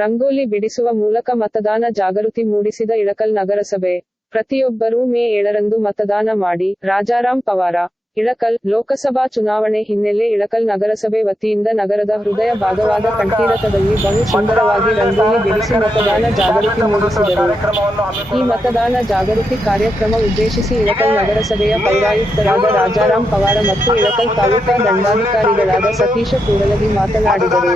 ರಂಗೋಲಿ ಬಿಡಿಸುವ ಮೂಲಕ ಮತದಾನ ಜಾಗೃತಿ ಮೂಡಿಸಿದ ಇಳಕಲ್ ನಗರಸಭೆ. ಪ್ರತಿಯೊಬ್ಬರೂ ಮೇ 7ರಂದು ಮತದಾನ ಮಾಡಿ. ರಾಜಾರಾಮ್ ಪವಾರ, ಇಳಕಲ್. ಲೋಕಸಭಾ ಚುನಾವಣೆ ಹಿನ್ನೆಲೆ ಇಳಕಲ್ ನಗರಸಭೆ ವತಿಯಿಂದ ನಗರದ ಹೃದಯ ಭಾಗವಾದ ಕಂಠೀರಥದಲ್ಲಿ ಬಹು ಸುಂದರವಾಗಿ ರಂಗೋಲಿ ಬಿಡಿಸಿ ಮತದಾನ ಜಾಗೃತಿ ಮೂಡಿಸಿದರು. ಈ ಮತದಾನ ಜಾಗೃತಿ ಕಾರ್ಯಕ್ರಮ ಉದ್ದೇಶಿಸಿ ಇಳಕಲ್ ನಗರಸಭೆಯ ಪೌರಾಯುಕ್ತರಾದ ರಾಜಾರಾಮ್ ಪವಾರ ಮತ್ತು ಇಳಕಲ್ ತಾಲೂಕಾ ದಂಡಾಧಿಕಾರಿಗಳಾದ ಸತೀಶ ಕೂಡಲಗಿ ಮಾತನಾಡಿದರು.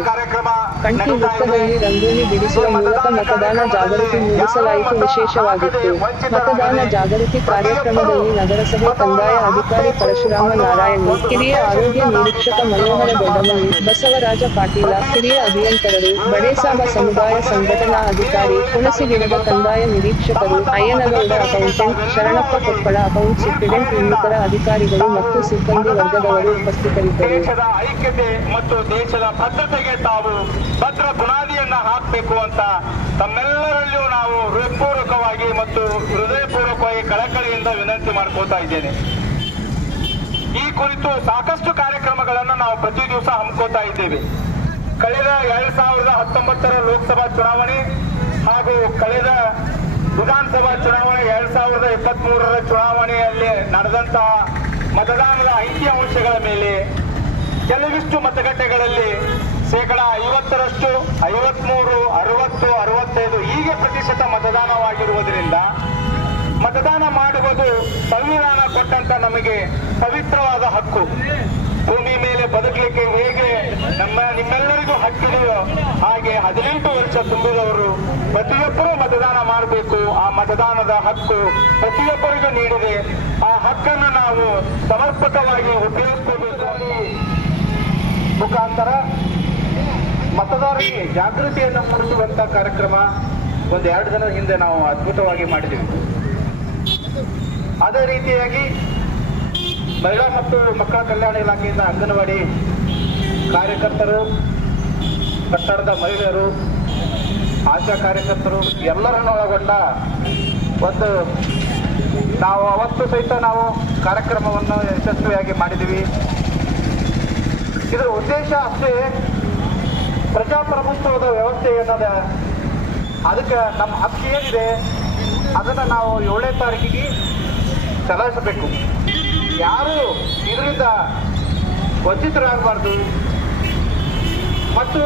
ಕಂಠಿ ವೃತ್ತದಲ್ಲಿ ರಂಗೋಲಿ ಬಿಡಿಸುವ ಮೂಲಕ ಮತದಾನ ಜಾಗೃತಿ ಮೂಡಿಸಲಾಯಿತು. ವಿಶೇಷವಾಗಿತ್ತು. ಮತದಾನ ಜಾಗೃತಿ ಕಾರ್ಯಕ್ರಮದಲ್ಲಿ ನಗರಸಭೆ ಕಂದಾಯ ಅಧಿಕಾರಿ ಪರಶುರಾಮ ನಾರಾಯಣಿ, ಹಿರಿಯ ಆರೋಗ್ಯ ನಿರೀಕ್ಷಕ ಮನೋಹರ ದೊಡ್ಡಮನಿ, ಬಸವರಾಜ ಪಾಟೀಲ, ಹಿರಿಯ ಅಭಿಯಂತರರು, ಬಡೇಸಾಬ ಸಮುದಾಯ ಸಂಘಟನಾ ಅಧಿಕಾರಿ, ಹುಣಸಿಗಿಡದ ಕಂದಾಯ ನಿರೀಕ್ಷಕರು, Ayyanagouda accountant, Sharanappa Koppal account superintendent ಇನ್ನಿತರ ಅಧಿಕಾರಿಗಳು ಮತ್ತು ಸಿಬ್ಬಂದಿ ವರ್ಗದವರು ಉಪಸ್ಥಿತರಿದ್ದರು. ದೇಶದ ಐಕ್ಯತೆ ಮತ್ತು ದೇಶದ ಬದ್ಧತೆಗೆ ತಾವು ಭದ್ರ ಬುನಾದಿಯನ್ನ ಹಾಕಬೇಕು ಅಂತ ತಮ್ಮೆಲ್ಲರಲ್ಲಿಯೂ ನಾವು ಹೃತ್ಪೂರ್ವಕವಾಗಿ ಮತ್ತು ಹೃದಯಪೂರ್ವಕವಾಗಿ ಕಳಕಳಿಯಿಂದ ವಿನಂತಿ ಮಾಡ್ಕೋತಾ ಇದ್ದೇನೆ. ಈ ಕುರಿತು ಸಾಕಷ್ಟು ಕಾರ್ಯಕ್ರಮಗಳನ್ನು ನಾವು ಪ್ರತಿ ದಿವಸ ಹಮ್ಮಿಕೋತಾ ಇದ್ದೇವೆ. ಕಳೆದ 2019ರ ಲೋಕಸಭಾ ಚುನಾವಣೆ ಹಾಗೂ ಕಳೆದ ವಿಧಾನಸಭಾ ಚುನಾವಣೆ 2023ರ ಚುನಾವಣೆಯಲ್ಲಿ ನಡೆದಂತಹ ಮತದಾನದ ಅಂಕಿಅಂಶಗಳ ಮೇಲೆ ಕೆಲವಿಷ್ಟು ಮತಗಟ್ಟೆಗಳಲ್ಲಿ 50%, 53, 60, 65 ಹೀಗೆ ಪ್ರತಿಶತ ಮತದಾನವಾಗಿರುವುದರಿಂದ ಮತದಾನ ಮಾಡುವುದು ಸಂವಿಧಾನ ಕೊಟ್ಟಂತ ನಮಗೆ ಪವಿತ್ರವಾದ ಹಕ್ಕು. ಭೂಮಿ ಮೇಲೆ ಬದುಕಲಿಕ್ಕೆ ಹೇಗೆ ನಿಮ್ಮೆಲ್ಲರಿಗೂ ಹಕ್ಕಿದೆಯೋ ಹಾಗೆ 18 ವರ್ಷ ತುಂಬಿದವರು ಪ್ರತಿಯೊಬ್ಬರೂ ಮತದಾನ ಮಾಡಬೇಕು. ಆ ಮತದಾನದ ಹಕ್ಕು ಪ್ರತಿಯೊಬ್ಬರಿಗೂ ನೀಡಿದೆ. ಆ ಹಕ್ಕನ್ನು ನಾವು ಸಮರ್ಪಕವಾಗಿ ಉಪಯೋಗಿಸಬೇಕು. ಮುಖಾಂತರ ಮತದಾರರಿಗೆ ಜಾಗೃತಿಯನ್ನು ಮೂಡಿಸುವಂತ ಕಾರ್ಯಕ್ರಮ 1-2 ದಿನದ ಹಿಂದೆ ನಾವು ಅದ್ಭುತವಾಗಿ ಮಾಡಿದ್ದೀವಿ. ಅದೇ ರೀತಿಯಾಗಿ ಮಹಿಳಾ ಮತ್ತು ಮಕ್ಕಳ ಕಲ್ಯಾಣ ಇಲಾಖೆಯಿಂದ ಅಂಗನವಾಡಿ ಕಾರ್ಯಕರ್ತರು, ಕಟ್ಟಡದ ಮಹಿಳೆಯರು, ಆಶಾ ಕಾರ್ಯಕರ್ತರು ಎಲ್ಲರನ್ನು ಒಳಗೊಂಡ ಒಂದು ನಾವು ಅವತ್ತು ಸಹಿತ ನಾವು ಕಾರ್ಯಕ್ರಮವನ್ನು ಯಶಸ್ವಿಯಾಗಿ ಮಾಡಿದ್ದೀವಿ. ಇದರ ಉದ್ದೇಶ ಅಷ್ಟೇ, ಪ್ರಜಾಪ್ರಭುತ್ವದ ವ್ಯವಸ್ಥೆ ಏನದ ಅದಕ್ಕೆ ನಮ್ಮ ಹಕ್ಕು ಏನಿದೆ ಅದನ್ನು ನಾವು 7ನೇ ತಾರೀಕಿಗೆ ಚಲಾಯಿಸಬೇಕು. ಯಾರು ಇದರಿಂದ ವಂಚಿತರಾಗಬಾರ್ದು ಮತ್ತು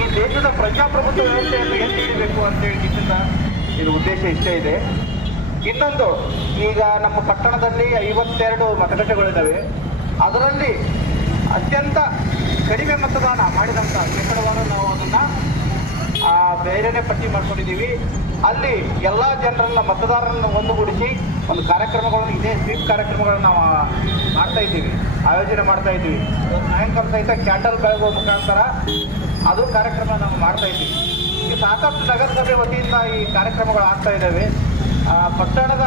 ಈ ದೇಶದ ಪ್ರಜಾಪ್ರಭುತ್ವ ವ್ಯವಸ್ಥೆಯನ್ನು ಎತ್ತಿ ಹಿಡಿಬೇಕು ಅಂತೇಳಿ ಇದು ಉದ್ದೇಶ ಇಷ್ಟೇ ಇದೆ. ಇನ್ನೊಂದು, ಈಗ ನಮ್ಮ ಪಟ್ಟಣದಲ್ಲಿ 52 ಮತಗಟ್ಟೆಗಳಿದ್ದಾವೆ. ಅದರಲ್ಲಿ ಅತ್ಯಂತ ಕಡಿಮೆ ಮತದಾನ ಮಾಡಿದಂಥ ಶೇಕಡವಾರು ನಾವು ಅದನ್ನು ಬೇರೆನೇ ಪಟ್ಟಿ ಮಾಡ್ಕೊಂಡಿದ್ದೀವಿ. ಅಲ್ಲಿ ಎಲ್ಲ ಜನರನ್ನ ಮತದಾರರನ್ನು ಒಂದುಗೂಡಿಸಿ ಒಂದು ಕಾರ್ಯಕ್ರಮಗಳನ್ನು, ಇದೇ ಸ್ವೀಪ್ ಕಾರ್ಯಕ್ರಮಗಳನ್ನು ನಾವು ಆಯೋಜನೆ ಮಾಡ್ತಾ ಇದ್ದೀವಿ. ಸಾಯಂಕಾಲ ಸಹಿತ ಕ್ಯಾಂಡಲ್ ಬೆಳಗುವ ಮುಖಾಂತರ ಅದು ಕಾರ್ಯಕ್ರಮ ನಾವು ಮಾಡ್ತಾ ಇದ್ದೀವಿ. ಈ ಸಾಕಷ್ಟು ನಗರಸಭೆ ವತಿಯಿಂದ ಈ ಕಾರ್ಯಕ್ರಮಗಳು ಆಗ್ತಾ ಇದ್ದಾವೆ. ಪಟ್ಟಣದ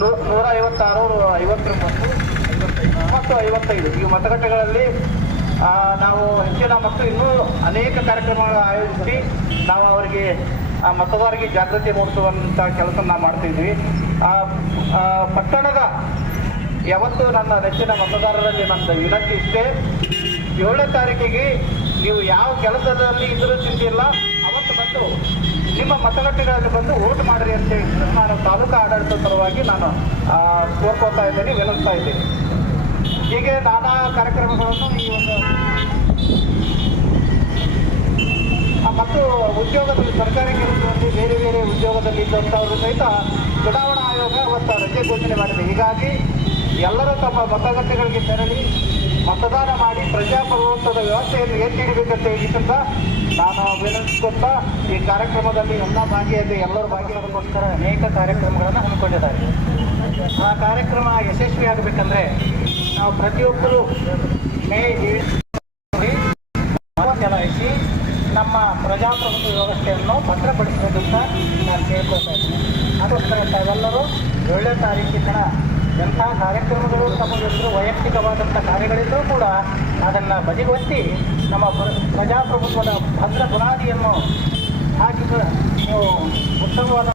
156, 59 ಮತ್ತು 55 ಈ ಮತಗಟ್ಟೆಗಳಲ್ಲಿ ನಾವು ಹೆಚ್ಚಿನ ಮತ್ತು ಇನ್ನೂ ಅನೇಕ ಕಾರ್ಯಕ್ರಮಗಳನ್ನು ಆಯೋಜಿಸಿ ನಾವು ಅವರಿಗೆ ಮತದಾರರಿಗೆ ಜಾಗೃತಿ ಮೂಡಿಸುವಂಥ ಕೆಲಸ ನಾವು ಮಾಡ್ತಿದ್ವಿ. ಪಟ್ಟಣದ ಯಾವತ್ತು ನನ್ನ ನೆಚ್ಚಿನ ಮತದಾರರಲ್ಲಿ ನನ್ನ ವಿನಂತಿ ಇಷ್ಟೇ, 7ನೇ ತಾರೀಕಿಗೆ ನೀವು ಯಾವ ಕೆಲಸದಲ್ಲಿ ಇದ್ರೂ ಚಿಂತಿಲ್ಲ, ಅವತ್ತು ಬಂದು ನಿಮ್ಮ ಮತಗಟ್ಟೆಗಳಲ್ಲಿ ಬಂದು ವೋಟ್ ಮಾಡಿರಿ ಅಂತೇಳಿ ನಾನು ತಾಲೂಕಾ ಆಡಳಿತ ಪರವಾಗಿ ನಾನು ಕೋರ್ಕೋತಾ ಇದ್ದೀನಿ, ವಿನಂತಿಸ್ತಾ ಇದ್ದೀನಿ. ಹೀಗೆ ನಾನಾ ಕಾರ್ಯಕ್ರಮಗಳನ್ನು ಈ ಒಂದು ಮತ್ತು ಉದ್ಯೋಗದಲ್ಲಿ ಸರ್ಕಾರಿ ಕೆಲಸದಲ್ಲಿ ಬೇರೆ ಬೇರೆ ಉದ್ಯೋಗದಲ್ಲಿ ಇದ್ದಂಥವರು ಸಹಿತ ಚುನಾವಣಾ ಆಯೋಗ ಅವತ್ತು ರಜೆ ಘೋಷಣೆ ಮಾಡಿದೆ. ಹೀಗಾಗಿ ಎಲ್ಲರೂ ತಮ್ಮ ಮತಗಟ್ಟೆಗಳಿಗೆ ತೆರಳಿ ಮತದಾನ ಮಾಡಿ ಪ್ರಜಾಪ್ರಭುತ್ವದ ವ್ಯವಸ್ಥೆಯನ್ನು ಎತ್ತಿ ಹಿಡಿಬೇಕಂತ ಹೇಳಿದ್ರಿಂದ ನಾನು ವಿನಂತಿಸುತ್ತಾ ಈ ಕಾರ್ಯಕ್ರಮದಲ್ಲಿ ಎಲ್ಲ ಭಾಗಿಯಾಗಿ ಎಲ್ಲರೂ ಭಾಗಿಯಾಗೋಸ್ಕರ ಅನೇಕ ಕಾರ್ಯಕ್ರಮಗಳನ್ನು ಹಮ್ಮಿಕೊಂಡಿದ್ದಾರೆ. ಆ ಕಾರ್ಯಕ್ರಮ ಯಶಸ್ವಿಯಾಗಬೇಕಂದ್ರೆ ನಾವು ಪ್ರತಿಯೊಬ್ಬರು ಮೇ 7 ಚಲಾಯಿಸಿ ನಮ್ಮ ಪ್ರಜಾಪ್ರಭುತ್ವ ವ್ಯವಸ್ಥೆಯನ್ನು ಭದ್ರಪಡಿಸಬೇಕು ಅಂತ ನಾನು ಕೇಳ್ಕೊಳ್ತಾ ಇದ್ದೀನಿ. ಅದಕ್ಕೋಸ್ಕರ ತಾವೆಲ್ಲರೂ 7ನೇ ತಾರೀಕಿನ ಎಂಥ ಕಾರ್ಯಕ್ರಮಗಳು ತಮಗೆಲ್ಲರೂ ವೈಯಕ್ತಿಕವಾದಂಥ ಕಾರ್ಯಗಳಿದ್ದರೂ ಕೂಡ ಅದನ್ನು ಬದಿಗೊತ್ತಿ ನಮ್ಮ ಪ್ರಜಾಪ್ರಭುತ್ವದ ಭದ್ರ ಬುನಾದಿಯನ್ನು ಹಾಕಿ ಉತ್ತಮವಾದ